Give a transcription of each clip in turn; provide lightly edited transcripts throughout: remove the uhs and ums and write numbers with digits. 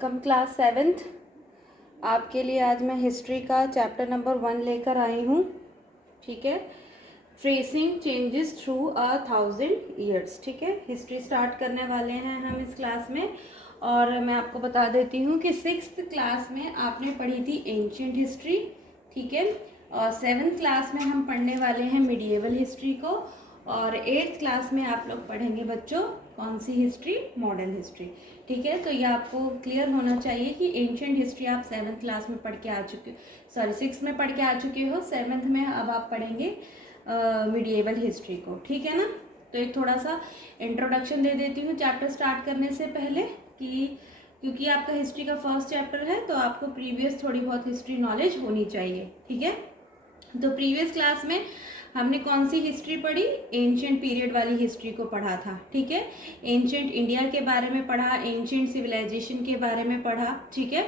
Welcome class 7th। आपके लिए आज मैं हिस्ट्री का चैप्टर नंबर 1 लेकर आई हूँ। ठीक है, ट्रेसिंग चेंजेस थ्रू 1000 ईयर्स। ठीक है, हिस्ट्री स्टार्ट करने वाले हैं हम इस क्लास में। और मैं आपको बता देती हूँ कि 6th क्लास में आपने पढ़ी थी एंशिएंट हिस्ट्री। ठीक है, और 7th क्लास में हम पढ़ने वाले हैं मिडिएवल हिस्ट्री को। और 8th क्लास में आप लोग पढ़ेंगे बच्चों कौन सी हिस्ट्री? Modern history. ठीक है, तो ये आपको क्लियर होना चाहिए कि एंशिएंट हिस्ट्री आप 7th क्लास में पढ़ के आ चुके, सॉरी 6th में पढ़ के आ चुके हो। 7th में अब आप पढ़ेंगे मिडिएवल हिस्ट्री को। ठीक है ना, तो एक थोड़ा सा इंट्रोडक्शन दे देती हूँ चैप्टर स्टार्ट करने से पहले कि क्योंकि आपका हिस्ट्री का फर्स्ट चैप्टर है तो आपको प्रीवियस थोड़ी बहुत हिस्ट्री नॉलेज होनी चाहिए। ठीक है, तो प्रीवियस क्लास में हमने कौन सी हिस्ट्री पढ़ी? एंशिएंट पीरियड वाली हिस्ट्री को पढ़ा था। ठीक है, एंशिएंट इंडिया के बारे में पढ़ा, एंशिएंट सिविलाइजेशन के बारे में पढ़ा। ठीक है,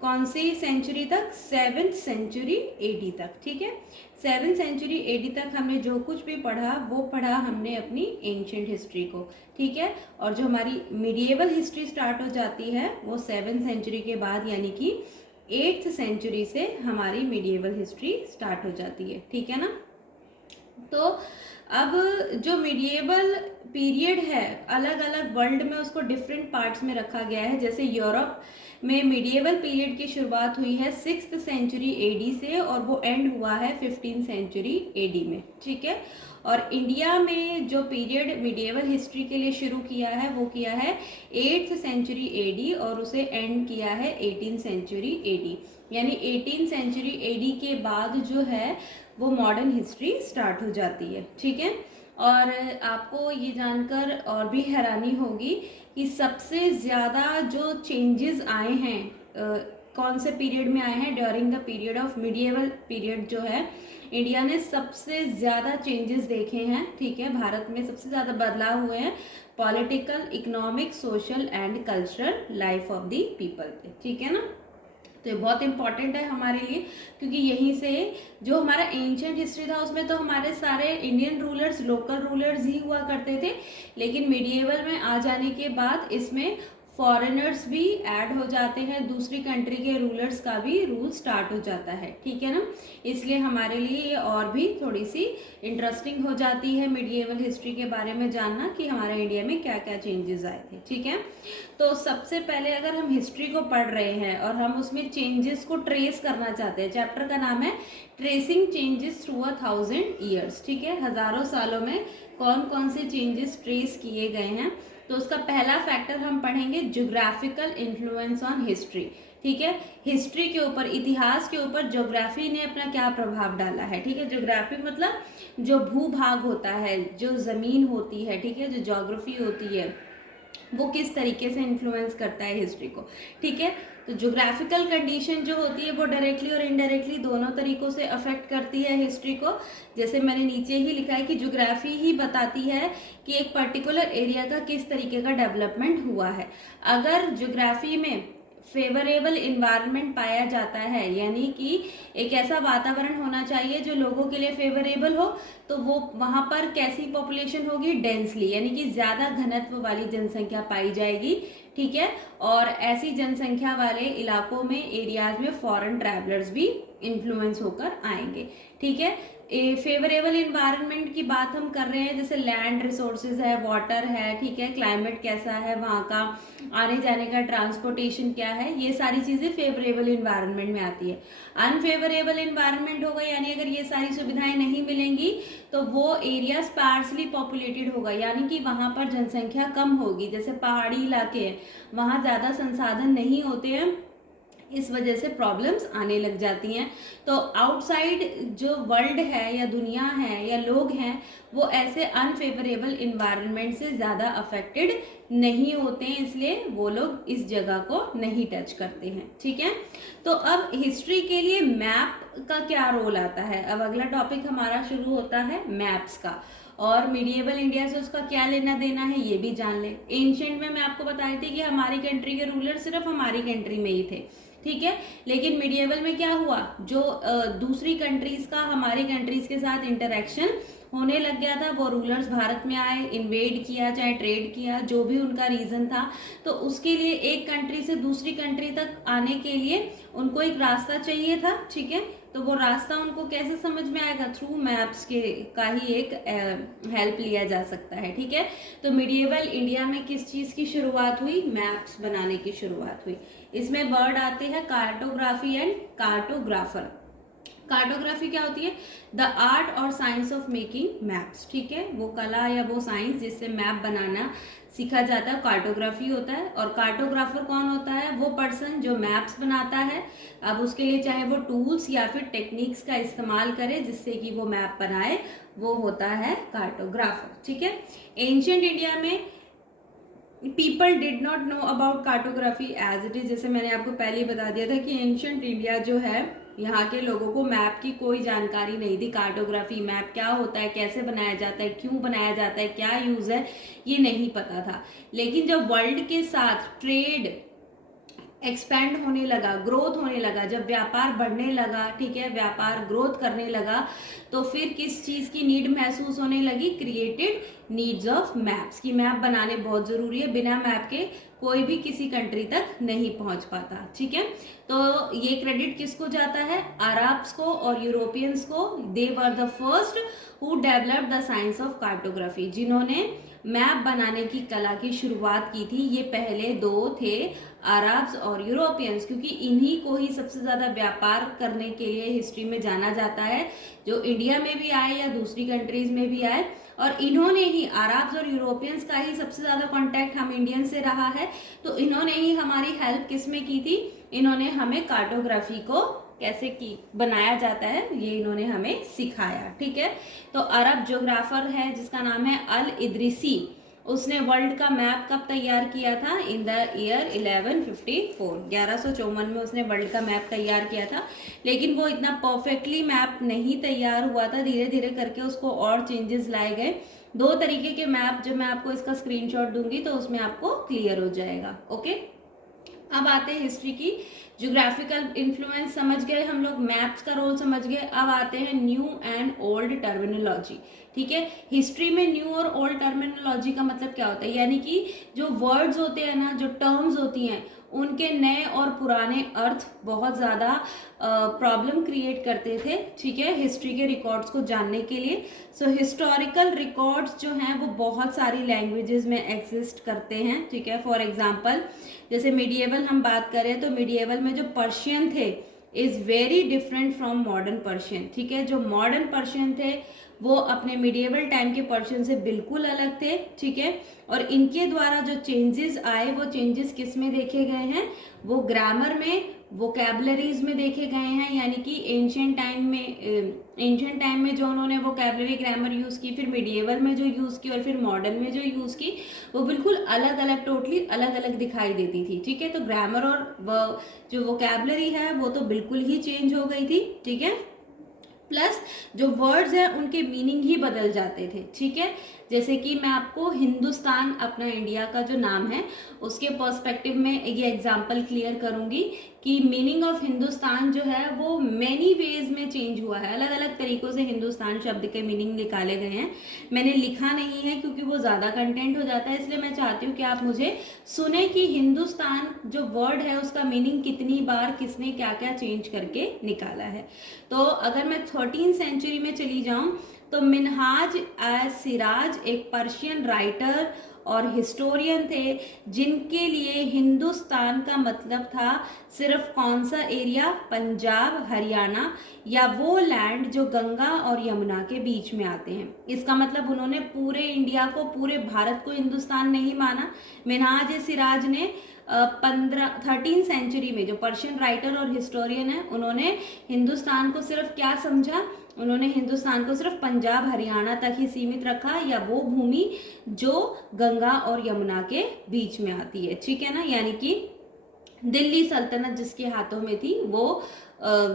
कौन सी सेंचुरी तक? 7th सेंचुरी एडी तक। ठीक है, 7th सेंचुरी एडी तक हमने जो कुछ भी पढ़ा वो पढ़ा हमने अपनी एंशिएंट हिस्ट्री को। ठीक है, और जो हमारी मिडिएवल हिस्ट्री स्टार्ट हो जाती है वो 7th सेंचुरी के बाद, यानी कि 8th सेंचुरी से हमारी मिडिएवल हिस्ट्री स्टार्ट हो जाती है। ठीक है ना, तो अब जो मिडिएवल पीरियड है अलग अलग वर्ल्ड में उसको डिफरेंट पार्ट्स में रखा गया है। जैसे यूरोप में मिडिएवल पीरियड की शुरुआत हुई है 6th सेंचुरी एडी से और वो एंड हुआ है 15th सेंचुरी एडी में। ठीक है, और इंडिया में जो पीरियड मिडिएवल हिस्ट्री के लिए शुरू किया है वो किया है 8th सेंचुरी एडी और उसे एंड किया है 18th सेंचुरी एडी। यानी 18th सेंचुरी एडी के बाद जो है वो मॉडर्न हिस्ट्री स्टार्ट हो जाती है। ठीक है, और आपको ये जानकर और भी हैरानी होगी कि सबसे ज़्यादा जो चेंजेस आए हैं कौन से पीरियड में आए हैं? During the period of medieval period जो है इंडिया ने सबसे ज़्यादा चेंजेस देखे हैं। ठीक है, भारत में सबसे ज़्यादा बदलाव हुए हैं political, economic, social and cultural life of the people पे। ठीक है ना, तो ये बहुत इंपॉर्टेंट है हमारे लिए क्योंकि यहीं से जो हमारा एंशिएंट हिस्ट्री था उसमें तो हमारे सारे इंडियन रूलर्स, लोकल रूलर्स ही हुआ करते थे, लेकिन मिडिएवल में आ जाने के बाद इसमें फॉरेनर्स भी ऐड हो जाते हैं, दूसरी कंट्री के रूलर्स का भी रूल स्टार्ट हो जाता है। ठीक है ना, इसलिए हमारे लिए ये और भी थोड़ी सी इंटरेस्टिंग हो जाती है मिडिएवल हिस्ट्री के बारे में जानना कि हमारे इंडिया में क्या क्या चेंजेस आए थे। ठीक है, तो सबसे पहले अगर हम हिस्ट्री को पढ़ रहे हैं और हम उसमें चेंजेस को ट्रेस करना चाहते हैं, चैप्टर का नाम है ट्रेसिंग चेंजेस थ्रू 1000 ईयर्स। ठीक है, हजारों सालों में कौन कौन से चेंजेस ट्रेस किए गए हैं, तो उसका पहला फैक्टर हम पढ़ेंगे ज्योग्राफिकल इन्फ्लुएंस ऑन हिस्ट्री। ठीक है, हिस्ट्री के ऊपर, इतिहास के ऊपर ज्योग्राफी ने अपना क्या प्रभाव डाला है। ठीक है, ज्योग्राफी मतलब जो भूभाग होता है, जो जमीन होती है, ठीक है, जो ज्योग्राफी होती है वो किस तरीके से इन्फ्लुएंस करता है हिस्ट्री को। ठीक है, तो ज्योग्राफिकल कंडीशन जो होती है वो डायरेक्टली और इनडायरेक्टली दोनों तरीकों से अफेक्ट करती है हिस्ट्री को। जैसे मैंने नीचे ही लिखा है कि ज्योग्राफी ही बताती है कि एक पर्टिकुलर एरिया का किस तरीके का डेवलपमेंट हुआ है। अगर ज्योग्राफी में फेवरेबल इन्वायरमेंट पाया जाता है, यानी कि एक ऐसा वातावरण होना चाहिए जो लोगों के लिए फेवरेबल हो, तो वो वहाँ पर कैसी पॉपुलेशन होगी? डेंसली, यानी कि ज़्यादा घनत्व वाली जनसंख्या पाई जाएगी। ठीक है, और ऐसी जनसंख्या वाले इलाकों में, एरियाज में फॉरेन ट्रैवलर्स भी इन्फ्लुएंस होकर आएंगे। ठीक है, फेवरेबल इन्वायरमेंट की बात हम कर रहे हैं, जैसे लैंड रिसोर्सेज है, वाटर है, ठीक है, क्लाइमेट कैसा है, वहाँ का आने जाने का ट्रांसपोर्टेशन क्या है, ये सारी चीज़ें फेवरेबल इन्वायरमेंट में आती है। अनफेवरेबल इन्वायरमेंट होगा, यानी अगर ये सारी सुविधाएं नहीं मिलेंगी तो वो एरिया स्पार्सली पॉपुलेटेड होगा, यानी कि वहाँ पर जनसंख्या कम होगी। जैसे पहाड़ी इलाके हैं, वहाँ ज़्यादा संसाधन नहीं होते हैं, इस वजह से प्रॉब्लम्स आने लग जाती हैं। तो आउटसाइड जो वर्ल्ड है या दुनिया है या लोग हैं वो ऐसे अनफेवरेबल इन्वायरमेंट से ज़्यादा अफेक्टेड नहीं होते हैं, इसलिए वो लोग इस जगह को नहीं टच करते हैं। ठीक है, तो अब हिस्ट्री के लिए मैप का क्या रोल आता है? अब अगला टॉपिक हमारा शुरू होता है मैप्स का, और मिडिएवल इंडिया से उसका क्या लेना देना है ये भी जान ले। एंशिएंट में मैं आपको बताई थी कि हमारी कंट्री के रूलर सिर्फ हमारी कंट्री में ही थे। ठीक है, लेकिन मिडिएवल में क्या हुआ? जो दूसरी कंट्रीज का हमारी कंट्रीज के साथ इंटरेक्शन होने लग गया था। वो रूलर्स भारत में आए, इन्वेड किया, चाहे ट्रेड किया, जो भी उनका रीजन था, तो उसके लिए एक कंट्री से दूसरी कंट्री तक आने के लिए उनको एक रास्ता चाहिए था, ठीक है। तो वो रास्ता उनको कैसे समझ में आएगा? थ्रू मैप्स के का ही एक हेल्प लिया जा सकता है, ठीक है। तो मिडिएवल इंडिया में किस चीज की शुरुआत हुई? मैप्स बनाने की शुरुआत हुई। इसमें वर्ड आते हैं कार्टोग्राफी एंड कार्टोग्राफर। कार्टोग्राफी क्या होती है? द आर्ट और साइंस ऑफ मेकिंग मैप्स, ठीक है। वो कला या वो साइंस जिससे मैप बनाना सीखा जाता है, कार्टोग्राफी होता है। और कार्टोग्राफर कौन होता है? वो पर्सन जो मैप्स बनाता है। अब उसके लिए चाहे वो टूल्स या फिर टेक्निक्स का इस्तेमाल करे जिससे कि वो मैप बनाए, वो होता है कार्टोग्राफर, ठीक है। एंशियंट इंडिया में people did not know about cartography as it is. जैसे मैंने आपको पहले ही बता दिया था कि एंशियंट इंडिया जो है, यहाँ के लोगों को मैप की कोई जानकारी नहीं थी। कार्टोग्राफी, मैप क्या होता है, कैसे बनाया जाता है, क्यों बनाया जाता है, क्या यूज है, ये नहीं पता था। लेकिन जब वर्ल्ड के साथ ट्रेड एक्सपैंड होने लगा, ग्रोथ होने लगा, जब व्यापार बढ़ने लगा, ठीक है, व्यापार ग्रोथ करने लगा, तो फिर किस चीज की नीड महसूस होने लगी? क्रिएटेड नीड्स ऑफ मैप्स, की मैप बनाने बहुत जरूरी है, बिना मैप के कोई भी किसी कंट्री तक नहीं पहुंच पाता, ठीक है। तो ये क्रेडिट किसको जाता है? अरब्स को और यूरोपियंस को। They were the first who developed the science of cartography, जिन्होंने मैप बनाने की कला की शुरुआत की थी। ये पहले दो थे, अरब्स और यूरोपियंस, क्योंकि इन्हीं को ही सबसे ज्यादा व्यापार करने के लिए हिस्ट्री में जाना जाता है, जो इंडिया में भी आए या दूसरी कंट्रीज में भी आए। और इन्होंने ही, अरब्स और यूरोपियंस का ही सबसे ज्यादा कांटेक्ट हम इंडियन से रहा है, तो इन्होंने ही हमारी हेल्प किस में की थी? इन्होंने हमें कार्टोग्राफी को कैसे की बनाया जाता है, ये इन्होंने हमें सिखाया, ठीक है। तो अरब ज्योग्राफर है जिसका नाम है अल इदरीसी, उसने वर्ल्ड का मैप कब तैयार किया था? इन द ईयर 1154, 1154 में उसने वर्ल्ड का मैप तैयार किया था। लेकिन वो इतना परफेक्टली मैप नहीं तैयार हुआ था, धीरे धीरे करके उसको और चेंजेस लाए गए। दो तरीके के मैप, जब मैं आपको इसका स्क्रीनशॉट दूंगी तो उसमें आपको क्लियर हो जाएगा, ओके। अब आते हैं हिस्ट्री की। ज्योग्राफिकल इन्फ्लुएंस समझ गए हम लोग, मैप्स का रोल समझ गए। अब आते हैं न्यू एंड ओल्ड टर्मिनोलॉजी, ठीक है। हिस्ट्री में न्यू और ओल्ड टर्मिनोलॉजी का मतलब क्या होता है? यानी कि जो वर्ड्स होते हैं ना, जो टर्म्स होती हैं, उनके नए और पुराने अर्थ बहुत ज़्यादा प्रॉब्लम क्रिएट करते थे, ठीक है, हिस्ट्री के रिकॉर्ड्स को जानने के लिए। सो हिस्टोरिकल रिकॉर्ड्स जो हैं वो बहुत सारी लैंग्वेजेस में एग्जिस्ट करते हैं, ठीक है। फॉर एग्जांपल जैसे मिडिएवल हम बात करें तो मिडिएवल में जो पर्शियन थे is very different from modern Persian, ठीक है। जो मॉडर्न पर्शियन थे वो अपने मिडिएवल टाइम के पर्शियन से बिल्कुल अलग थे, ठीक है। और इनके द्वारा जो चेंजेस आए वो चेंजेस किस में देखे गए हैं? वो ग्रामर में, वोकैबलरीज में देखे गए हैं। यानी कि एंशियंट टाइम में जो उन्होंने वोकैबलरी ग्रामर यूज की, फिर मिडिएवल में जो यूज की और फिर मॉडर्न में जो यूज की, वो बिल्कुल अलग अलग, टोटली अलग अलग दिखाई देती थी, ठीक है। तो ग्रामर और जो वोकैबलरी है वो तो बिल्कुल ही चेंज हो गई थी, ठीक है। प्लस जो वर्ड्स हैं उनके मीनिंग ही बदल जाते थे, ठीक है। जैसे कि मैं आपको हिंदुस्तान, अपना इंडिया का जो नाम है, उसके पर्सपेक्टिव में ये एग्जांपल क्लियर करूंगी कि मीनिंग ऑफ हिंदुस्तान जो है वो मेनी वेज में चेंज हुआ है। अलग अलग तरीकों से हिंदुस्तान शब्द के मीनिंग निकाले गए हैं। मैंने लिखा नहीं है क्योंकि वो ज़्यादा कंटेंट हो जाता है, इसलिए मैं चाहती हूँ कि आप मुझे सुने कि हिंदुस्तान जो वर्ड है उसका मीनिंग कितनी बार किसने क्या क्या चेंज करके निकाला है। तो अगर मैं 13वीं सेंचुरी में चली जाऊं तो मिनहाज सिराज एक पर्शियन राइटर और हिस्टोरियन थे, जिनके लिए हिंदुस्तान का मतलब था सिर्फ कौन सा एरिया? पंजाब, हरियाणा या वो लैंड जो गंगा और यमुना के बीच में आते हैं। इसका मतलब उन्होंने पूरे इंडिया को, पूरे भारत को हिंदुस्तान नहीं माना। मिनहाज सिराज ने 13वीं सेंचुरी में, जो पर्शियन राइटर और हिस्टोरियन है, उन्होंने हिंदुस्तान को सिर्फ क्या समझा? उन्होंने हिंदुस्तान को सिर्फ पंजाब हरियाणा तक ही सीमित रखा, या वो भूमि जो गंगा और यमुना के बीच में आती है, ठीक है ना। यानी कि दिल्ली सल्तनत जिसके हाथों में थी वो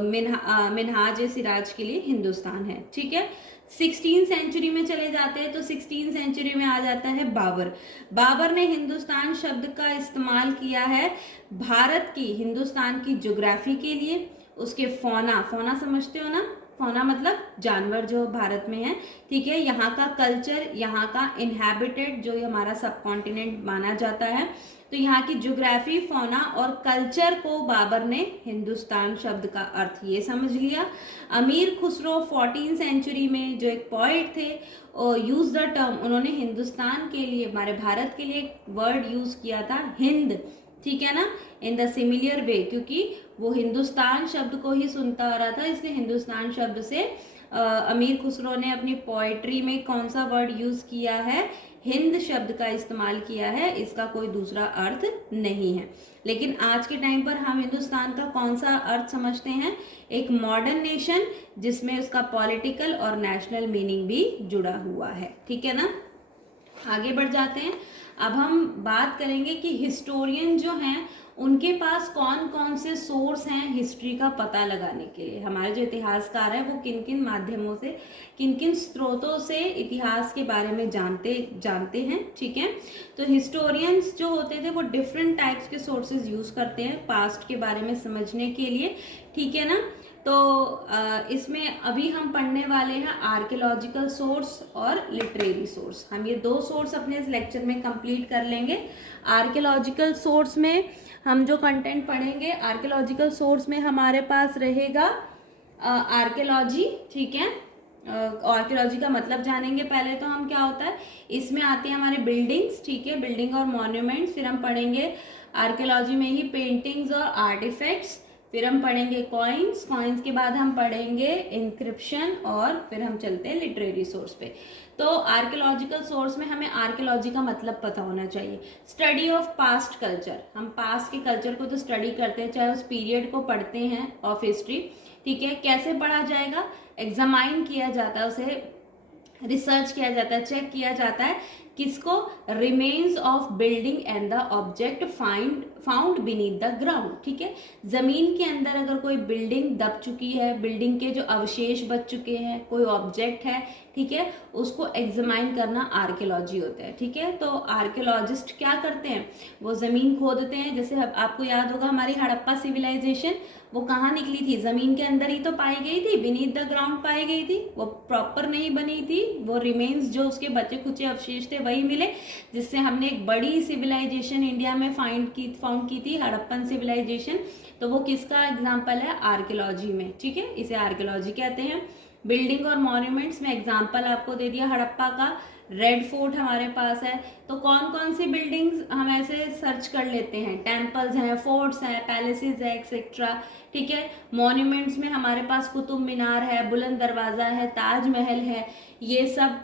मिनहाज सिराज के लिए हिंदुस्तान है, ठीक है। 16वीं सेंचुरी में चले जाते हैं तो 16वीं सेंचुरी में आ जाता है बाबर। बाबर ने हिंदुस्तान शब्द का इस्तेमाल किया है भारत की, हिंदुस्तान की ज्योग्राफी के लिए, उसके फौना समझते हो ना, फौना मतलब जानवर जो भारत में है, ठीक है। यहाँ का कल्चर, यहाँ का इनहैबिटेड जो हमारा सब कॉन्टिनेंट माना जाता है, तो यहाँ की ज्योग्राफी, फौना और कल्चर को बाबर ने हिंदुस्तान शब्द का अर्थ ये समझ लिया। अमीर खुसरो 14th सेंचुरी में जो एक पॉइट थे, यूज द टर्म, उन्होंने हिंदुस्तान के लिए, हमारे भारत के लिए एक वर्ड यूज किया था हिंद, ठीक है ना, इन द सिमिलियर वे, क्योंकि वो हिंदुस्तान शब्द को ही सुनता आ रहा था, इसलिए हिंदुस्तान शब्द से अमीर खुसरो ने अपनी पोएट्री में कौन सा वर्ड यूज किया है, हिंद शब्द का इस्तेमाल किया है, इसका कोई दूसरा अर्थ नहीं है। लेकिन आज के टाइम पर हम हिंदुस्तान का कौन सा अर्थ समझते हैं, एक मॉडर्न नेशन जिसमें उसका पॉलिटिकल और नेशनल मीनिंग भी जुड़ा हुआ है, ठीक है ना। आगे बढ़ जाते हैं। अब हम बात करेंगे कि हिस्टोरियन जो हैं उनके पास कौन कौन से सोर्स हैं हिस्ट्री का पता लगाने के लिए। हमारे जो इतिहासकार हैं वो किन किन माध्यमों से, किन किन स्रोतों से इतिहास के बारे में जानते हैं, ठीक है। तो हिस्टोरियंस जो होते थे वो डिफरेंट टाइप्स के सोर्सेज यूज करते हैं पास्ट के बारे में समझने के लिए, ठीक है ना। तो इसमें अभी हम पढ़ने वाले हैं आर्कियोलॉजिकल सोर्स और लिटरेरी सोर्स। हम ये दो सोर्स अपने इस लेक्चर में कंप्लीट कर लेंगे। आर्कियोलॉजिकल सोर्स में हम जो कंटेंट पढ़ेंगे, आर्कियोलॉजिकल सोर्स में हमारे पास रहेगा आर्कियोलॉजी, ठीक है। आर्कियोलॉजी का मतलब जानेंगे पहले तो हम क्या होता है। इसमें आती है हमारी बिल्डिंग्स, ठीक है, बिल्डिंग और मॉन्यूमेंट्स। फिर हम पढ़ेंगे आर्कियोलॉजी में ही पेंटिंग्स और आर्टिफैक्ट्स। फिर हम पढ़ेंगे कॉइन्स, कॉइन्स के बाद हम पढ़ेंगे इंक्रिप्शन, और फिर हम चलते हैं लिटरेरी सोर्स पे। तो आर्कियोलॉजिकल सोर्स में हमें आर्कियोलॉजी का मतलब पता होना चाहिए। स्टडी ऑफ पास्ट कल्चर, हम पास्ट के कल्चर को तो स्टडी करते हैं, चाहे उस पीरियड को पढ़ते हैं ऑफ हिस्ट्री, ठीक है। कैसे पढ़ा जाएगा, एग्जामाइन किया जाता है, उसे रिसर्च किया जाता है, चेक किया जाता है, किसको, remains of building and the object found beneath the ground, ठीक है। जमीन के अंदर अगर कोई बिल्डिंग दब चुकी है, बिल्डिंग के जो अवशेष बच चुके हैं, कोई ऑब्जेक्ट है, ठीक है, उसको एग्जामाइन करना आर्कियोलॉजी होता है, ठीक है। तो आर्कियोलॉजिस्ट क्या करते हैं, वो जमीन खोदते हैं। जैसे आपको याद होगा हमारी हड़प्पा सिविलाइजेशन, वो कहाँ निकली थी, जमीन के अंदर ही तो पाई गई थी, बीनीथ द ग्राउंड पाई गई थी, वो प्रॉपर नहीं बनी थी, वो रिमेन्स जो उसके बचे खुचे अवशेष थे वही मिले, जिससे हमने एक बड़ी सिविलाइजेशन इंडिया में फाउंड की थी, हड़प्पन सिविलाइजेशन। तो वो किसका एग्जाम्पल है, आर्कियोलॉजी में, ठीक है, इसे आर्कियोलॉजी कहते हैं। बिल्डिंग और मॉन्यूमेंट्स में एग्जाम्पल आपको दे दिया हड़प्पा का, रेड फोर्ट हमारे पास है। तो कौन कौन सी बिल्डिंग्स हम ऐसे सर्च कर लेते हैं, टेम्पल्स हैं, फोर्ट्स हैं, पैलेसेस है, एक्सेट्रा, ठीक है। मॉन्यूमेंट्स में हमारे पास कुतुब मीनार है, बुलंद दरवाजा है, ताजमहल है, ये सब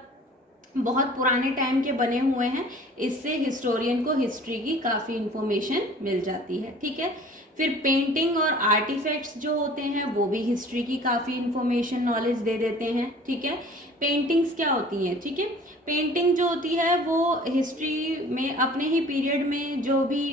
बहुत पुराने टाइम के बने हुए हैं। इससे हिस्टोरियन को हिस्ट्री की काफ़ी इंफॉर्मेशन मिल जाती है, ठीक है। फिर पेंटिंग और आर्टिफैक्ट्स जो होते हैं वो भी हिस्ट्री की काफ़ी इंफॉर्मेशन, नॉलेज दे देते हैं, ठीक है। पेंटिंग्स क्या होती हैं, ठीक है, पेंटिंग जो होती है वो हिस्ट्री में अपने ही पीरियड में जो भी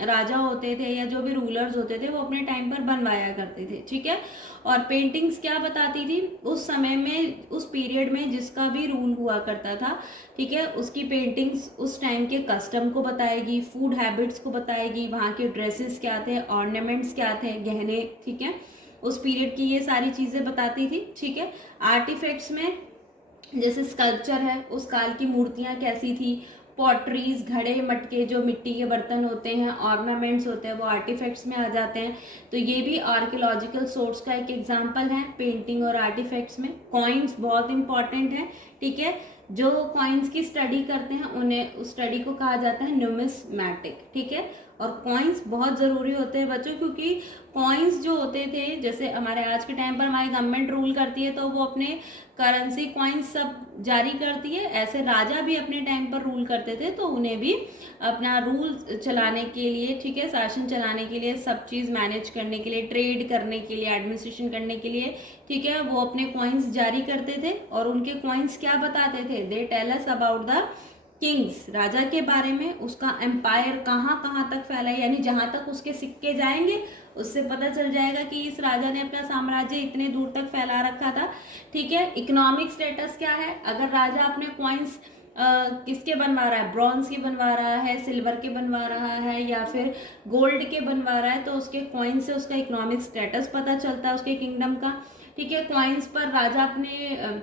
राजा होते थे या जो भी रूलर्स होते थे वो अपने टाइम पर बनवाया करते थे, ठीक है। और पेंटिंग्स क्या बताती थी, उस समय में, उस पीरियड में जिसका भी रूल हुआ करता था, ठीक है, उसकी पेंटिंग्स उस टाइम के कस्टम को बताएगी, फूड हैबिट्स को बताएगी, वहाँ के ड्रेसेस क्या थे, ऑर्नामेंट्स क्या थे, गहने, ठीक है, उस पीरियड की ये सारी चीज़ें बताती थी, ठीक है। आर्टिफैक्ट्स में जैसे स्कल्पचर है, उस काल की मूर्तियाँ कैसी थी, पॉटरीज, घड़े, मटके, जो मिट्टी के बर्तन होते हैं, ऑर्नामेंट्स होते हैं, वो आर्टिफैक्ट्स में आ जाते हैं। तो ये भी आर्कियोलॉजिकल सोर्स का एक एग्जांपल है, पेंटिंग और आर्टिफैक्ट्स में। कॉइन्स बहुत इंपॉर्टेंट है, ठीक है, जो कॉइन्स की स्टडी करते हैं उन्हें, उस स्टडी को कहा जाता है न्यूमिस्मैटिक, ठीक है। और कॉइन्स बहुत ज़रूरी होते हैं बच्चों, क्योंकि कॉइन्स जो होते थे, जैसे हमारे आज के टाइम पर हमारी गवर्नमेंट रूल करती है तो वो अपने करेंसी कॉइन्स सब जारी करती है, ऐसे राजा भी अपने टाइम पर रूल करते थे, तो उन्हें भी अपना रूल चलाने के लिए, ठीक है, शासन चलाने के लिए, सब चीज़ मैनेज करने के लिए, ट्रेड करने के लिए, एडमिनिस्ट्रेशन करने के लिए, ठीक है, वो अपने कॉइन्स जारी करते थे। और उनके कॉइन्स क्या बताते थे, they tell us about the kings, राजा के बारे में, उसका एम्पायर कहाँ कहाँ तक फैला है, यानी जहाँ तक उसके सिक्के जाएंगे उससे पता चल जाएगा कि इस राजा ने अपना साम्राज्य इतने दूर तक फैला रखा था, ठीक है। इकोनॉमिक स्टेटस क्या है, अगर राजा अपने कॉइन्स किसके बनवा रहा है, ब्रॉन्ज के बनवा रहा है, सिल्वर के बनवा रहा है, या फिर गोल्ड के बनवा रहा है, तो उसके कॉइन से उसका इकोनॉमिक स्टेटस पता चलता है उसके किंगडम का, ठीक है। कॉइन्स पर राजा अपने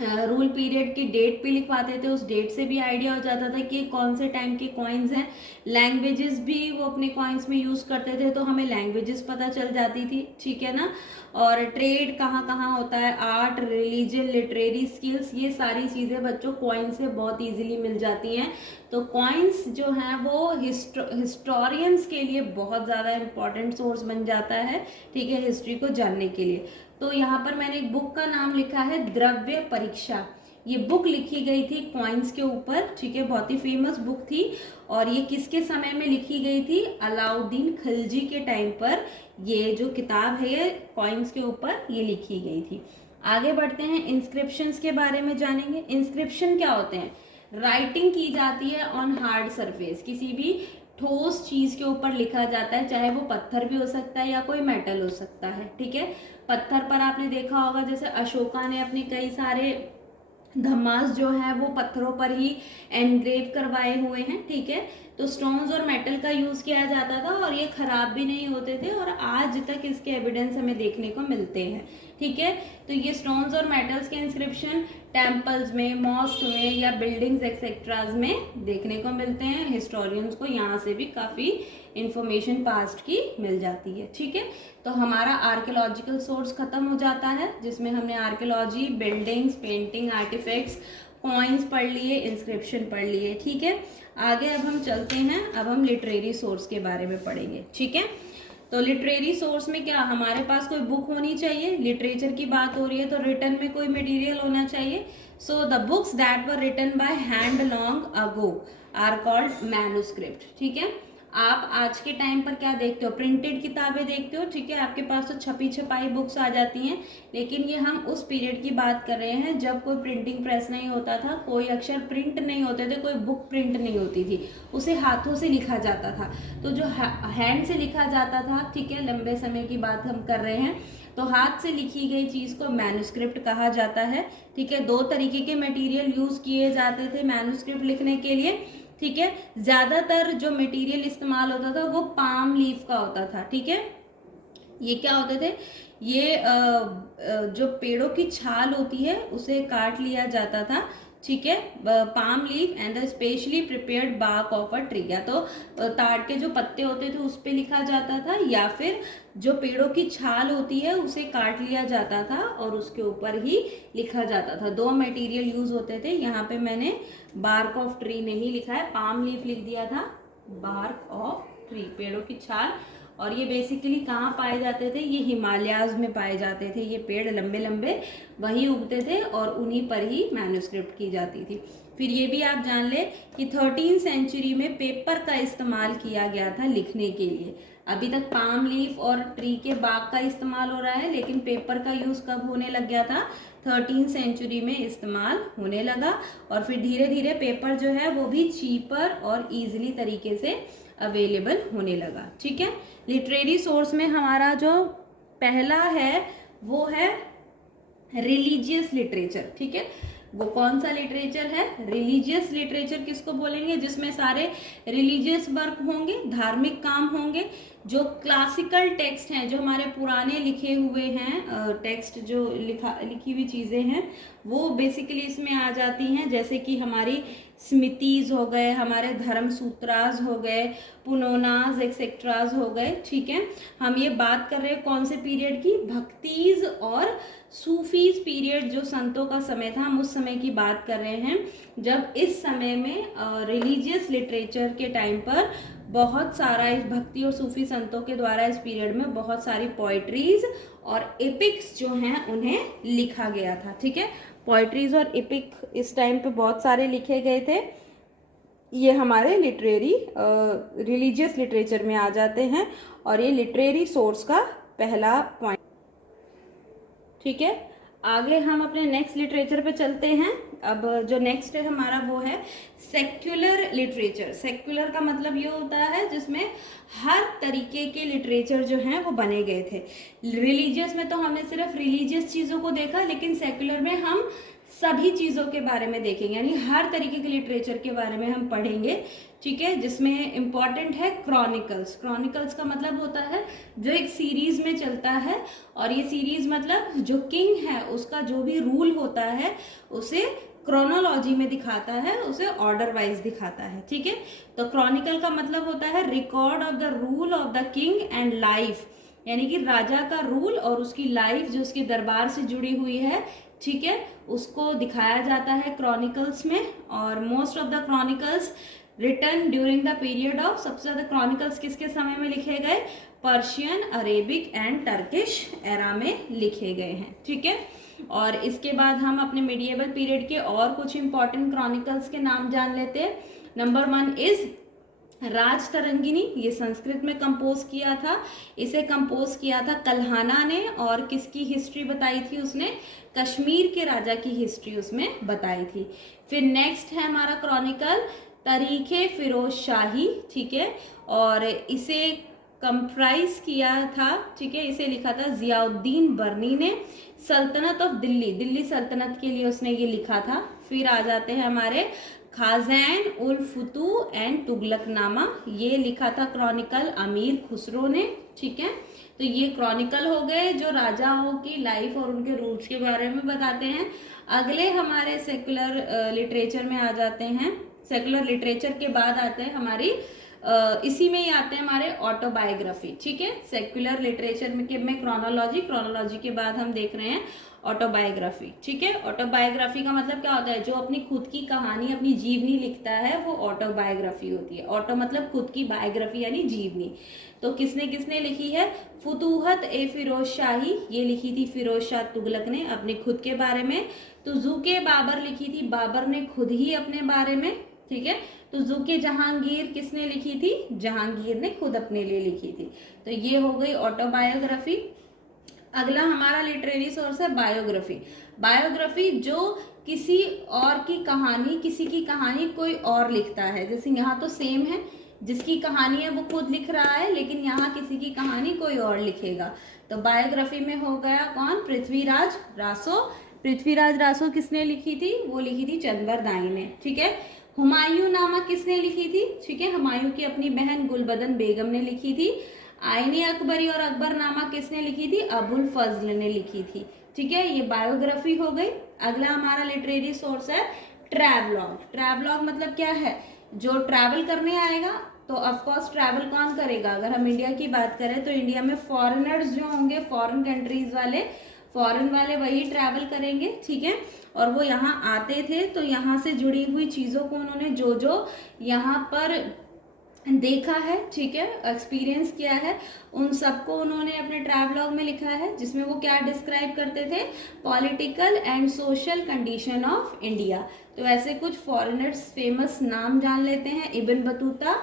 रूल पीरियड की डेट भी लिखवाते थे, उस डेट से भी आइडिया हो जाता था कि कौन से टाइम के कॉइन्स हैं। लैंग्वेजेस भी वो अपने कॉइन्स में यूज करते थे, तो हमें लैंग्वेजेस पता चल जाती थी, ठीक है ना। और ट्रेड कहाँ कहाँ होता है, आर्ट, रिलीजन, लिटरेरी स्किल्स, ये सारी चीजें बच्चों कॉइन से बहुत इजीली मिल जाती हैं। तो कॉइन्स जो हैं वो हिस्टोरियंस के लिए बहुत ज़्यादा इंपॉर्टेंट सोर्स बन जाता है, ठीक है, हिस्ट्री को जानने के लिए। तो यहाँ पर मैंने एक बुक का नाम लिखा है द्रव्य परीक्षा। ये बुक लिखी गई थी कॉइन्स के ऊपर, ठीक है, बहुत ही फेमस बुक थी। और ये किसके समय में लिखी गई थी? अलाउद्दीन खिलजी के टाइम पर ये जो किताब है ये कॉइन्स के ऊपर ये लिखी गई थी। आगे बढ़ते हैं, इंस्क्रिप्शंस के बारे में जानेंगे। इंस्क्रिप्शन क्या होते हैं? राइटिंग की जाती है ऑन हार्ड सरफेस, किसी भी ठोस चीज के ऊपर लिखा जाता है, चाहे वो पत्थर भी हो सकता है या कोई मेटल हो सकता है, ठीक है। पत्थर पर आपने देखा होगा जैसे अशोका ने अपने कई सारे धम्मास जो है वो पत्थरों पर ही एनग्रेव करवाए हुए हैं, ठीक है। तो स्टोन्स और मेटल का यूज किया जाता था और ये खराब भी नहीं होते थे और आज तक इसके एविडेंस हमें देखने को मिलते हैं, ठीक है। तो ये स्टोन्स और मेटल्स के इंस्क्रिप्शन टेम्पल्स में, मॉस्क में या बिल्डिंग्स एक्सेट्राज में देखने को मिलते हैं। हिस्टोरियंस को यहाँ से भी काफी इंफॉर्मेशन पास्ट की मिल जाती है, ठीक है। तो हमारा आर्कियोलॉजिकल सोर्स खत्म हो जाता है, जिसमें हमने archaeology, buildings, painting, artefacts, coins पढ़ लिए, इंस्क्रिप्शन पढ़ लिए, ठीक है। आगे अब हम चलते हैं, अब हम लिटरेरी सोर्स के बारे में पढ़ेंगे, ठीक है। तो लिटरेरी सोर्स में क्या, हमारे पास कोई बुक होनी चाहिए, लिटरेचर की बात हो रही है तो रिटन में कोई मटेरियल होना चाहिए। So the books that were written by hand long ago are called manuscript, ठीक है। आप आज के टाइम पर क्या देखते हो? प्रिंटेड किताबें देखते हो, ठीक है, आपके पास तो छपी छपाई बुक्स आ जाती हैं, लेकिन ये हम उस पीरियड की बात कर रहे हैं जब कोई प्रिंटिंग प्रेस नहीं होता था, कोई अक्षर प्रिंट नहीं होते थे, कोई बुक प्रिंट नहीं होती थी, उसे हाथों से लिखा जाता था। तो जो हैंड से लिखा जाता था, ठीक है, लंबे समय की बात हम कर रहे हैं, तो हाथ से लिखी गई चीज को मैन्युस्क्रिप्ट कहा जाता है, ठीक है। दो तरीके के मटेरियल यूज किए जाते थे मैन्युस्क्रिप्ट लिखने के लिए, ठीक है। ज्यादातर जो मटेरियल इस्तेमाल होता था वो पाम लीफ का होता था, ठीक है। ये क्या होते थे? ये जो पेड़ों की छाल होती है उसे काट लिया जाता था, ठीक है, palm leaf and the specially prepared bark of a tree, या तो ताड़ के जो पत्ते होते थे उस पे लिखा जाता था या फिर जो पेड़ों की छाल होती है उसे काट लिया जाता था और उसके ऊपर ही लिखा जाता था। दो मटेरियल यूज होते थे, यहाँ पे मैंने बार्क ऑफ ट्री नहीं लिखा है, पाम लीफ लिख दिया था, बार्क ऑफ ट्री, पेड़ों की छाल। और ये बेसिकली कहाँ पाए जाते थे? ये हिमालयाज में पाए जाते थे, ये पेड़ लंबे लंबे वहीं उगते थे और उन्हीं पर ही मैन्युस्क्रिप्ट की जाती थी। फिर ये भी आप जान ले कि 13वीं सेंचुरी में पेपर का इस्तेमाल किया गया था लिखने के लिए। अभी तक पाम लीफ और ट्री के बाग का इस्तेमाल हो रहा है, लेकिन पेपर का यूज कब होने लग गया था? 13वीं सेंचुरी में इस्तेमाल होने लगा। और फिर धीरे धीरे पेपर जो है वो भी चीपर और इजीली तरीके से अवेलेबल होने लगा, ठीक है। लिटरेरी सोर्स में हमारा जो पहला है वो है रिलीजियस लिटरेचर, ठीक है। वो कौन सा लिटरेचर है? रिलीजियस लिटरेचर किसको बोलेंगे? जिसमें सारे रिलीजियस वर्क होंगे, धार्मिक काम होंगे। जो क्लासिकल टेक्स्ट हैं, जो हमारे पुराने लिखे हुए हैं टेक्स्ट, जो लिखी हुई चीजें हैं वो बेसिकली इसमें आ जाती हैं, जैसे कि हमारी स्मृतिज हो गए, हमारे धर्म सूत्राज हो गए, पुनोनाज एक्सेट्राज हो गए, ठीक है। हम ये बात कर रहे हैं कौन से पीरियड की? भक्तिज और सूफीज पीरियड, जो संतों का समय था, हम उस समय की बात कर रहे हैं जब इस समय में रिलीजियस लिटरेचर के टाइम पर बहुत सारा इस भक्ति और सूफी संतों के द्वारा इस पीरियड में बहुत सारी पोइट्रीज और एपिक्स जो हैं उन्हें लिखा गया था, ठीक है। पोइट्रीज और एपिक इस टाइम पे बहुत सारे लिखे गए थे। ये हमारे लिटरेरी रिलीजियस लिटरेचर में आ जाते हैं और ये लिटरेरी सोर्स का पहला पॉइंट, ठीक है। आगे हम अपने नेक्स्ट लिटरेचर पे चलते हैं। अब जो नेक्स्ट है हमारा वो है सेक्युलर लिटरेचर। सेक्युलर का मतलब ये होता है जिसमें हर तरीके के लिटरेचर जो हैं वो बने गए थे। रिलीजियस में तो हमने सिर्फ रिलीजियस चीज़ों को देखा, लेकिन सेक्युलर में हम सभी चीज़ों के बारे में देखेंगे, यानी हर तरीके के लिटरेचर के बारे में हम पढ़ेंगे, ठीक है। जिसमें इम्पॉर्टेंट है क्रॉनिकल्स। क्रॉनिकल्स का मतलब होता है जो एक सीरीज में चलता है, और ये सीरीज मतलब जो किंग है उसका जो भी रूल होता है उसे क्रोनोलॉजी में दिखाता है, उसे ऑर्डर वाइज दिखाता है, ठीक है। तो क्रॉनिकल का मतलब होता है record of the rule of the king and life, यानी कि राजा का रूल और उसकी लाइफ जो उसके दरबार से जुड़ी हुई है, ठीक है, उसको दिखाया जाता है क्रॉनिकल्स में। और most of the chronicles written during the period of, सबसे ज्यादा क्रॉनिकल्स किसके समय में लिखे गए? Persian, Arabic and Turkish era में लिखे गए हैं, ठीक है। और इसके बाद हम अपने मिडिएबल पीरियड के और कुछ इंपॉर्टेंट क्रॉनिकल्स के नाम जान लेते हैं। नंबर 1 इज राज तरंगिनी, ये संस्कृत में कंपोज किया था। इसे कंपोज किया था कल्हाना ने, और किसकी हिस्ट्री बताई थी उसने? कश्मीर के राजा की हिस्ट्री उसमें बताई थी। फिर नेक्स्ट है हमारा क्रॉनिकल तरीखे फिरोज शाही, ठीक है, और इसे कंप्राइज किया था, ठीक है, इसे लिखा था जियाउद्दीन बर्नी ने। सल्तनत ऑफ दिल्ली, दिल्ली सल्तनत के लिए उसने ये लिखा था। फिर आ जाते हैं हमारे खाजैन उल फुतू एंड तुगलकनामा, ये लिखा था क्रॉनिकल अमीर खुसरो ने, ठीक है। तो ये क्रॉनिकल हो गए जो राजाओं की लाइफ और उनके रूल्स के बारे में बताते हैं। अगले हमारे सेकुलर लिटरेचर में आ जाते हैं। सेकुलर लिटरेचर के बाद आते हैं हमारी इसी में ही आते हैं हमारे ऑटोबायोग्राफी, ठीक है। सेक्युलर लिटरेचर में क्रोनोलॉजी, क्रोनोलॉजी के बाद हम देख रहे हैं ऑटोबायोग्राफी, ठीक है। ऑटोबायोग्राफी का मतलब क्या होता है? जो अपनी खुद की कहानी, अपनी जीवनी लिखता है वो ऑटोबायोग्राफी होती है। ऑटो मतलब खुद की, बायोग्राफी यानी जीवनी। तो किसने किसने लिखी है? फुतूहत ए फिरोज शाही, ये लिखी थी फिरोज शाह तुगलक ने अपने खुद के बारे में। तुजुके बाबर लिखी थी बाबर ने खुद ही अपने बारे में, ठीक है। तुजुके जहांगीर किसने लिखी थी? जहांगीर ने खुद अपने लिए लिखी थी। तो ये हो गई ऑटोबायोग्राफी। अगला हमारा लिटरेरी सोर्स है बायोग्राफी। बायोग्राफी जो किसी और की कहानी, किसी की कहानी कोई और लिखता है। जैसे यहाँ तो सेम है, जिसकी कहानी है वो खुद लिख रहा है, लेकिन यहाँ किसी की कहानी कोई और लिखेगा। तो बायोग्राफी में हो गया कौन? पृथ्वीराज रासो। पृथ्वीराज रासो किसने लिखी थी? वो लिखी थी चंद्र दाई ने, ठीक है। हुमायूं नामा किसने लिखी थी? ठीक है, हुमायूं की अपनी बहन गुलबदन बेगम ने लिखी थी। आईने अकबरी और अकबरनामा किसने लिखी थी? अबुल फजल ने लिखी थी, ठीक है। ये बायोग्राफी हो गई। अगला हमारा लिटरेरी सोर्स है ट्रैवलॉग। ट्रैवलॉग मतलब क्या है? जो ट्रैवल करने आएगा, तो ऑफकोर्स ट्रैवल कौन करेगा? अगर हम इंडिया की बात करें तो इंडिया में फॉरेनर्स जो होंगे, फॉरेन कंट्रीज वाले, फॉरेन वाले वही ट्रैवल करेंगे, ठीक है। और वो यहाँ आते थे तो यहाँ से जुड़ी हुई चीज़ों को उन्होंने जो जो यहाँ पर देखा है, ठीक है, एक्सपीरियंस किया है, उन सबको उन्होंने अपने ट्रैवलॉग में लिखा है, जिसमें वो क्या डिस्क्राइब करते थे? Political and social condition of India. तो ऐसे कुछ फॉरेनर्स फेमस नाम जान लेते हैं। Ibn Battuta,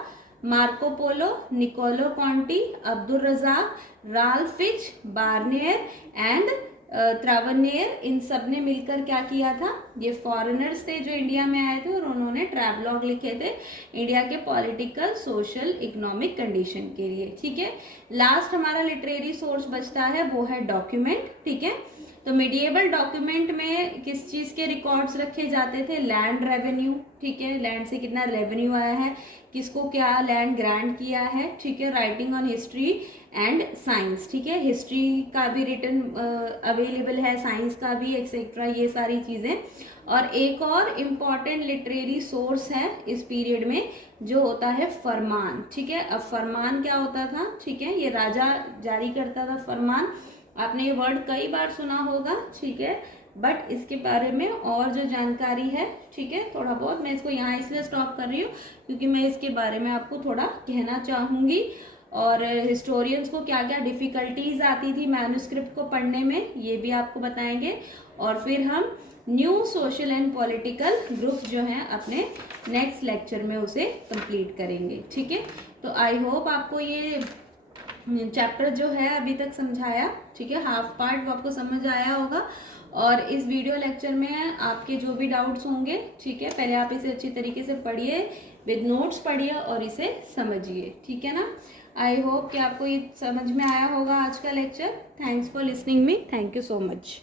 Marco Polo, Niccolo Conti, Abdul Razzaq, Ralph Fitch, Bernier and Tavernier, इन सब ने मिलकर क्या किया था? ये फॉरेनर्स थे जो इंडिया में आए थे और उन्होंने ट्रैवलॉग लिखे थे इंडिया के पॉलिटिकल, सोशल, इकोनॉमिक कंडीशन के लिए, ठीक है। लास्ट हमारा लिटरेरी सोर्स बचता है वो है डॉक्यूमेंट, ठीक है। तो मिडिएबल डॉक्यूमेंट में किस चीज के रिकॉर्ड्स रखे जाते थे? लैंड रेवेन्यू, ठीक है, लैंड से कितना रेवेन्यू आया है, किसको क्या लैंड ग्रांट किया है, ठीक है। Writing on history and science, ठीक है, हिस्ट्री का भी रिटर्न अवेलेबल है, साइंस का भी, एक्सेट्रा, ये सारी चीजें। और एक और इम्पॉर्टेंट लिटरेरी सोर्स है इस पीरियड में जो होता है फरमान, ठीक है। अब फरमान क्या होता था? ठीक है, ये राजा जारी करता था फरमान। आपने ये वर्ड कई बार सुना होगा, ठीक है, बट इसके बारे में और जो जानकारी है, ठीक है, थोड़ा बहुत, मैं इसको यहाँ इसलिए स्टॉप कर रही हूँ क्योंकि मैं इसके बारे में आपको थोड़ा कहना चाहूँगी। और हिस्टोरियंस को क्या क्या डिफिकल्टीज आती थी मैन्युस्क्रिप्ट को पढ़ने में, ये भी आपको बताएंगे। और फिर हम new social and political group जो है अपने नेक्स्ट लेक्चर में उसे कंप्लीट करेंगे, ठीक है। तो आई होप आपको ये चैप्टर जो है अभी तक समझाया, ठीक है, हाफ पार्ट वो आपको समझ आया होगा। और इस वीडियो लेक्चर में आपके जो भी डाउट्स होंगे, ठीक है, पहले आप इसे अच्छी तरीके से पढ़िए, विद नोट्स पढ़िए और इसे समझिए, ठीक है ना। आई होप कि आपको ये समझ में आया होगा आज का lecture. Thanks for listening me, thank you so much.